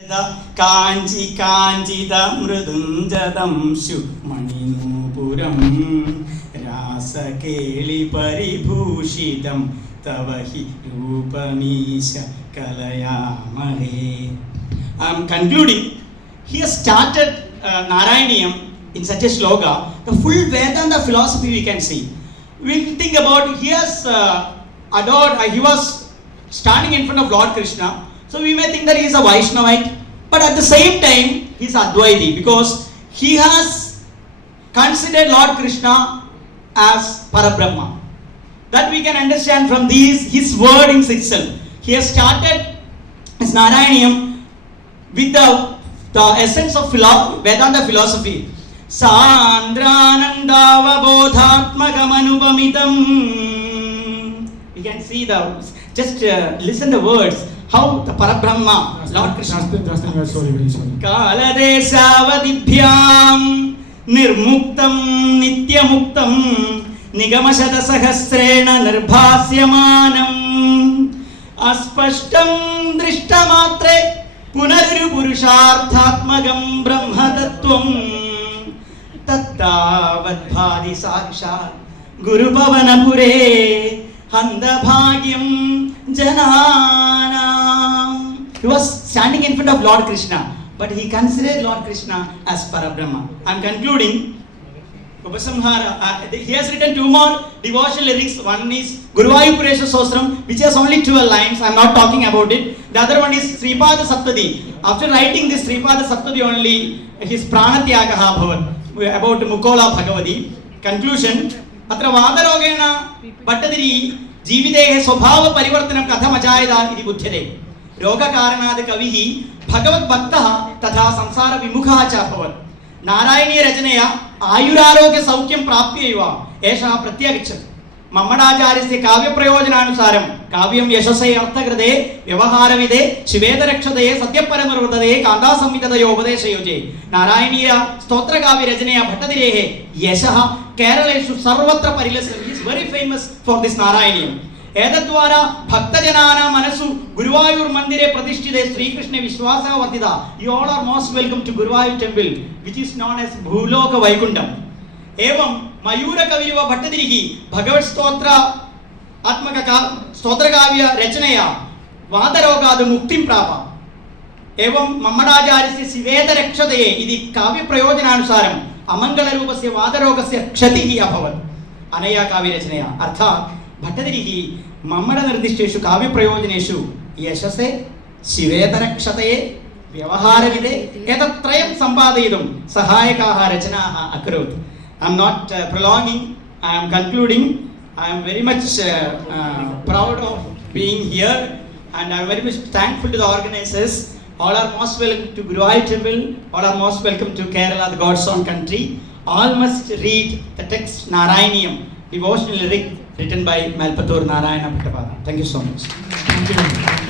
കാഞ്ചി കാഞ്ചിത മൃദുഞ്ജതം ശുമണിനൂപുരം രാസകേളി പരിഭൂഷിതം തവ ഹി രൂപമീശ കലയാമഹേ. I am concluding. He has started Narayaniam in such a shloka. The full Vedanta philosophy we can see. We think about he has adored. He was standing in front of Lord Krishna. So we may think that he is a Vaishnavite, but at the same time he is Advaiti because he has considered Lord Krishna as Parabrahma. That we can understand from his wordings itself. He has started his Narayaniam with the essence of Vedanta philosophy. Sandranandavabodhatmakamanupamitam. We can see just listen the words. How the Parabrahma, Lord Krishna. Sorry. Kaladesavadibhyam nirmuktam nityamuktam nigamashata sahasrena nirbhasyamanam aspashtam drishtamatre punaruru purusharthatmagam brahmatattvam tattavadbhadi sakshat gurupavanapure handabhagyam jananam. He was standing in front of Lord Krishna, but he considered Lord Krishna as Parabrahma. I am concluding. He has written two more devotional lyrics. One is Guruvayupuresha Sostram, which has only 12 lines. I am not talking about it. The other one is Sripada Saptati. After writing this Sripada Saptati only, his Pranatyagaha bhavat about Mukola Bhagavati. Conclusion. Atra Vadarogena Bhattadiri जीवितेः स्वभाव परिवर्तनं कथम अजायत इति बुध्यते. रोगकारणात् कविः भगवद्भक्तः तथा संसार विमुखः च अभवत्. नारायणीय रचनया आयुरारोग्य सौख्यं प्राप्यैव एषः प्रत्यगच्छत्. मम्मडाचार्यस्य काव्यप्रयोजनानुसारं काव्यं यशसे अर्थकृते व्यवहारविदे शिवेदरक्षतये सत्यपरनिर्वृतये कान्तासंहितयो उपदेशयोजे. नारायणीय स्तोत्रकाव्यरचनया भट्टदिरेः यशः केरलेषु सर्वत्र परिलसितं. He is very famous for this Narayaniam. एतद्वारा भक्तजनानां मनसु गुरुवायूर मंदिरे प्रतिष्ठिते श्रीकृष्णे विश्वासः वर्धितः. You all are most welcome to Guruvayur temple, which is known as भूलोक वैकुण्ठम्. एवं मयूरकविव भट्टदिरिः भगवत् स्तोत्र आत्मक स्तोत्रकाव्य रचनया वातरोगात् मुक्तिं प्राप. एवं मम्मडाचार्यस्य शिवेदरक्षतये इति काव्यप्रयोजनानुसारम् अमङ्गलरूपस्य वातरोगस्य क्षतिः अभवत् अनया काव्यरचनया. अर्थात् भट्टदिरिः मम्मडनिर्दिष्टेषु काव्यप्रयोजनेषु यशसे शिवेदरक्षतये व्यवहारविदे एतत्त्रयं सम्पादयितुं सहायकाः रचनाः अकरोत्. I am not prolonging. I am concluding. I am very much proud of being here, and I am very much thankful to the organizers. All are most welcome to Guruvayur temple. All are most welcome to Kerala, the God's own country. All must read the text Narayaniam, devotional lyric written by Malpattur Narayana Bhattapada. Thank you so much. Thank you.